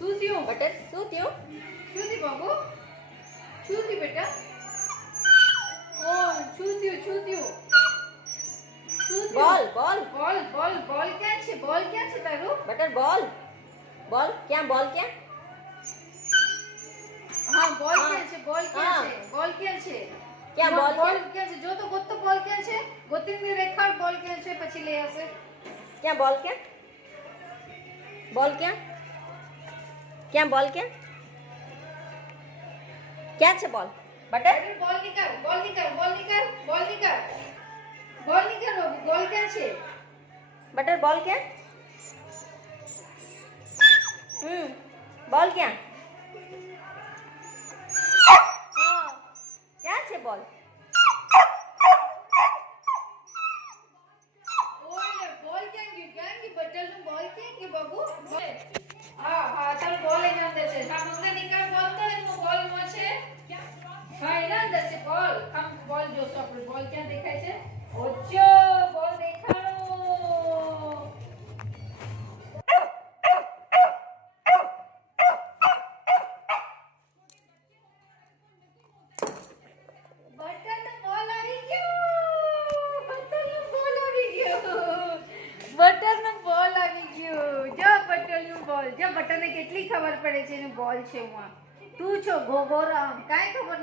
શું થયું બટર શું થયું? શું થયું બાબુ શું થયું બેટા ઓ શું થયું શું થયું બોલ બોલ બોલ બોલ બોલ ક્યાં છે તારું બટર બોલ બોલ ક્યાં બોલ ક્યાં? હા બોલ હા. ક્યાં છે બોલ ક્યાં છે બોલ ક્યાં છે ક્યાં બોલ બોલ ક્યાં છે જો તો ગોત બોલ ક્યાં છે ગોતીને રેખાડ બોલ ક્યાં છે પછી લઈ આવશે ક્યાં બોલ ક્યાં? બોલ ક્યાં? ક્યાં બોલ ક્યાં? ક્યાં છે બોલ? બટર અરે બોલ નીકાળ બોલ નીકાળ બોલ નીકાળ બોલ નીકાળ બોલ નીકાળ બાબુ બોલ ક્યાં છે બટર બોલ ક્યાં? બોલ ક્યાં? ક્યાં છે બોલ? ઓય બોલ ક્યાં ગયું બટલનું બોલ ક્યાં ગયું બાબુ હા હા તારો બોલ એના અંદર છે હા મંગા નીકાળ બોલ તો એનો બોલ નો છે હા એના અંદર છે બોલ આમ બોલ જોશો આપણે બોલ ક્યાં દેખાય છે ઓચો બોલ દેખાડો બટરનો બોલ આવી ગયો બટરનો બોલ આવી ગયો બટરનો બોલ આવી ગયો જો બટરનું બોલ જો બટરને કેટલી ખબર પડે છે એનું બોલ છે હું તું છો ગોગોરામ કાઈ ખબર